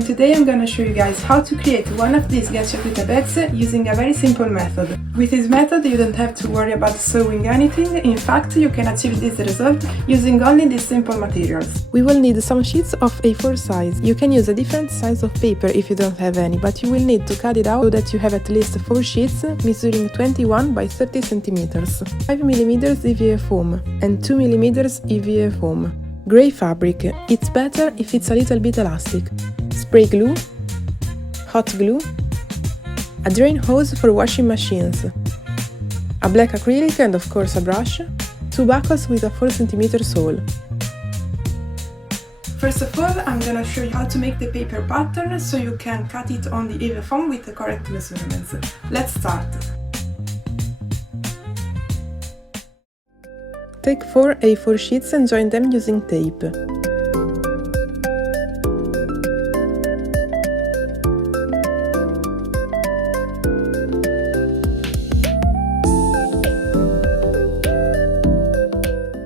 and today I'm gonna show you guys how to create one of these Gachiakuta bags using a very simple method. With this method you don't have to worry about sewing anything, in fact you can achieve this result using only these simple materials. We will need some sheets of A4 size. You can use a different size of paper if you don't have any, but you will need to cut it out so that you have at least 4 sheets measuring 21 by 30 cm, 5 mm EVA foam and 2 mm EVA foam. Grey fabric, it's better if it's a little bit elastic. Spray glue, hot glue, a drain hose for washing machines, a black acrylic and of course a brush, 2 buckles with a 4 cm sole. First of all, I'm gonna show you how to make the paper pattern so you can cut it on the EVA foam with the correct measurements. Let's start! Take 4 A4 sheets and join them using tape.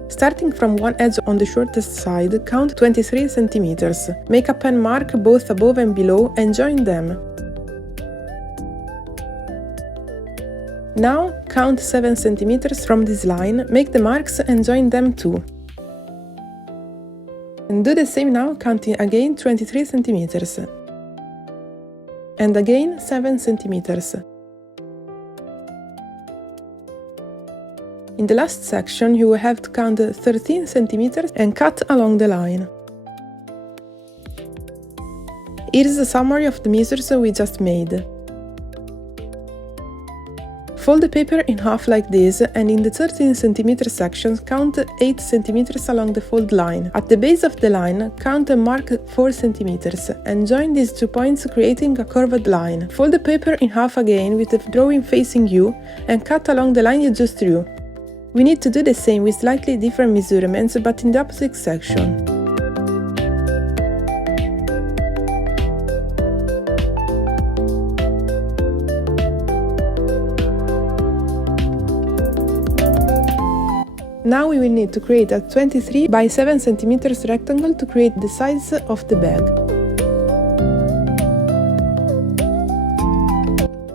Starting from one edge on the shortest side, count 23 cm. Make a pen mark both above and below and join them. Now count 7 cm from this line, make the marks and join them too. And do the same now, counting again 23 cm. And again 7 cm. In the last section you will have to count 13 cm and cut along the line. Here's a summary of the measures we just made. Fold the paper in half like this, and in the 13 cm section count 8 cm along the fold line. At the base of the line, count and mark 4 cm and join these 2 points creating a curved line. Fold the paper in half again with the drawing facing you and cut along the line you just drew. We need to do the same with slightly different measurements but in the opposite section. Now we will need to create a 23 by 7 cm rectangle to create the size of the bag.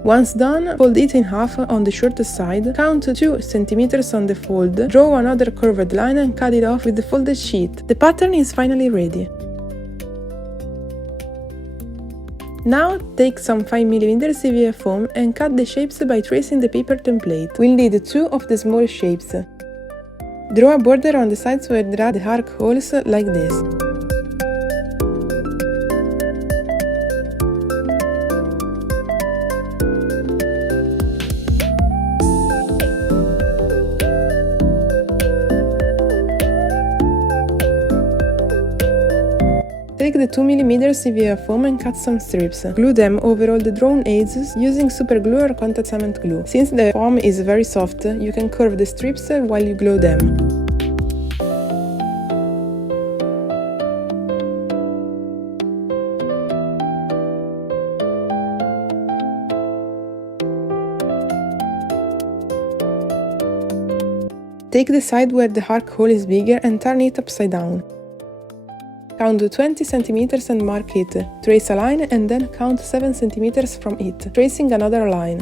Once done, fold it in half on the shortest side, count 2 cm on the fold, draw another curved line and cut it off with the folded sheet. The pattern is finally ready. Now take some 5 mm EVA foam and cut the shapes by tracing the paper template. We'll need 2 of the small shapes. Draw a border on the sides where there are the arc holes like this. Take the 2 mm EVA foam and cut some strips. Glue them over all the drawn edges using super glue or contact cement glue. Since the foam is very soft, you can curve the strips while you glue them. Take the side where the arc hole is bigger and turn it upside down. Count 20 cm and mark it. Trace a line and then count 7 cm from it, tracing another line.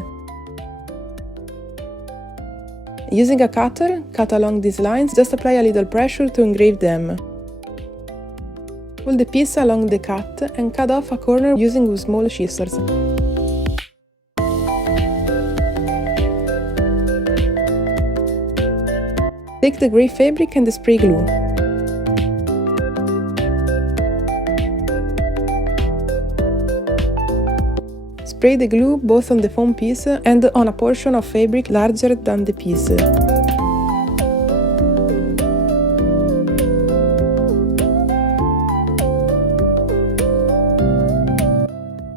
Using a cutter, cut along these lines, just apply a little pressure to engrave them. Pull the piece along the cut and cut off a corner using small scissors. Take the grey fabric and the spray glue. Spray the glue both on the foam piece and on a portion of fabric larger than the piece.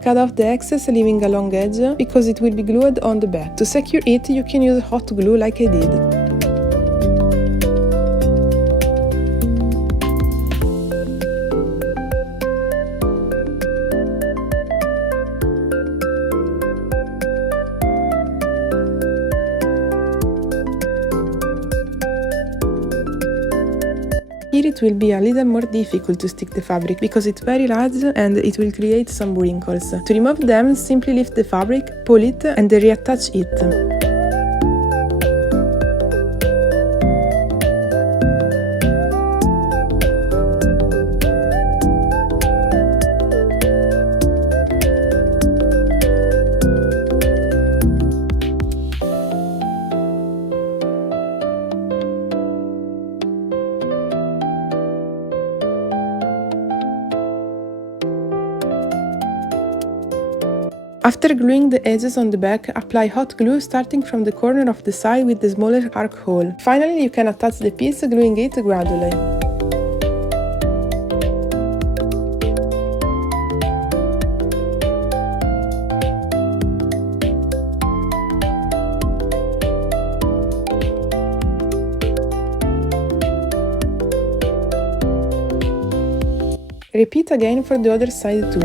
Cut off the excess, leaving a long edge, because it will be glued on the back. To secure it, you can use hot glue like I did. here it will be a little more difficult to stick the fabric because it's very large and it will create some wrinkles. To remove them, simply lift the fabric, pull it and reattach it. After gluing the edges on the back, apply hot glue starting from the corner of the side with the smaller arc hole. Finally, you can attach the piece, gluing it gradually. Repeat again for the other side too.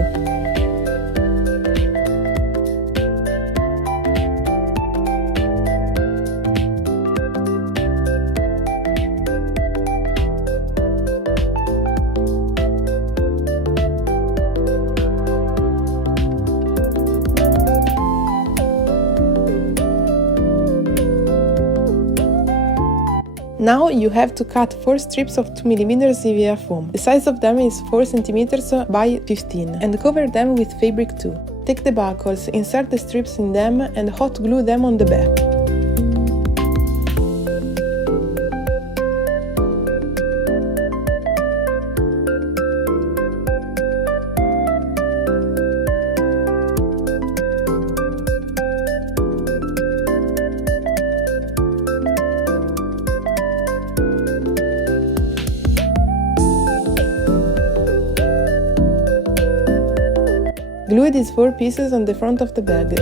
Now you have to cut 4 strips of 2mm EVA foam. The size of them is 4 cm by 15 and cover them with fabric too. Take the buckles, insert the strips in them and hot glue them on the back. Glue these 4 pieces on the front of the bag.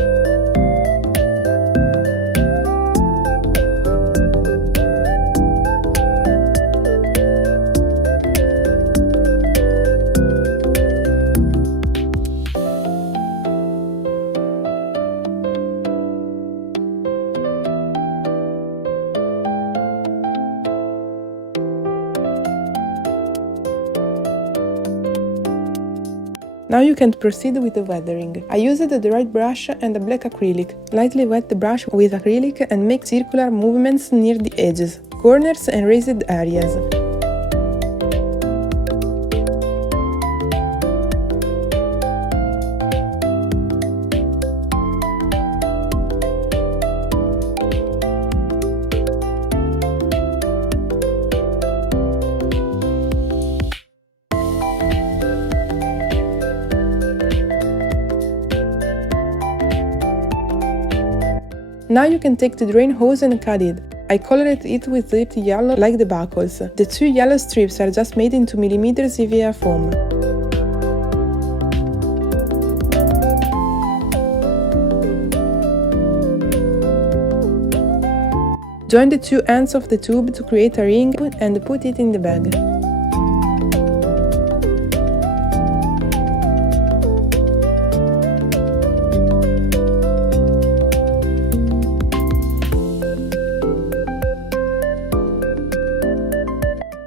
Now you can proceed with the weathering. I used the right brush and a black acrylic. Lightly wet the brush with acrylic and make circular movements near the edges, corners and raised areas. Now you can take the drain hose and cut it. I colored it with deep yellow like the buckles. The 2 yellow strips are just made into 2mm EVA foam. Join the 2 ends of the tube to create a ring and put it in the bag.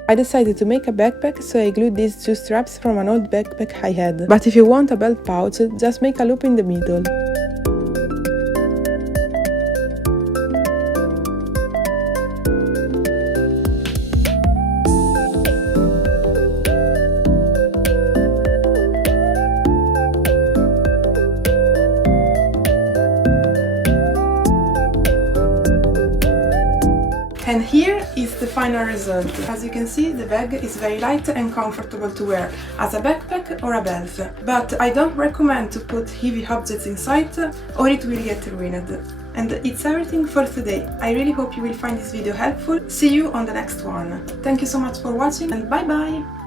I decided to make a backpack, so I glued these 2 straps from an old backpack I had. But if you want a belt pouch, just make a loop in the middle. And here is the final result. As you can see, the bag is very light and comfortable to wear as a backpack or a belt. But I don't recommend to put heavy objects inside or it will get ruined. And it's everything for today. I really hope you will find this video helpful. See you on the next one. Thank you so much for watching and bye bye!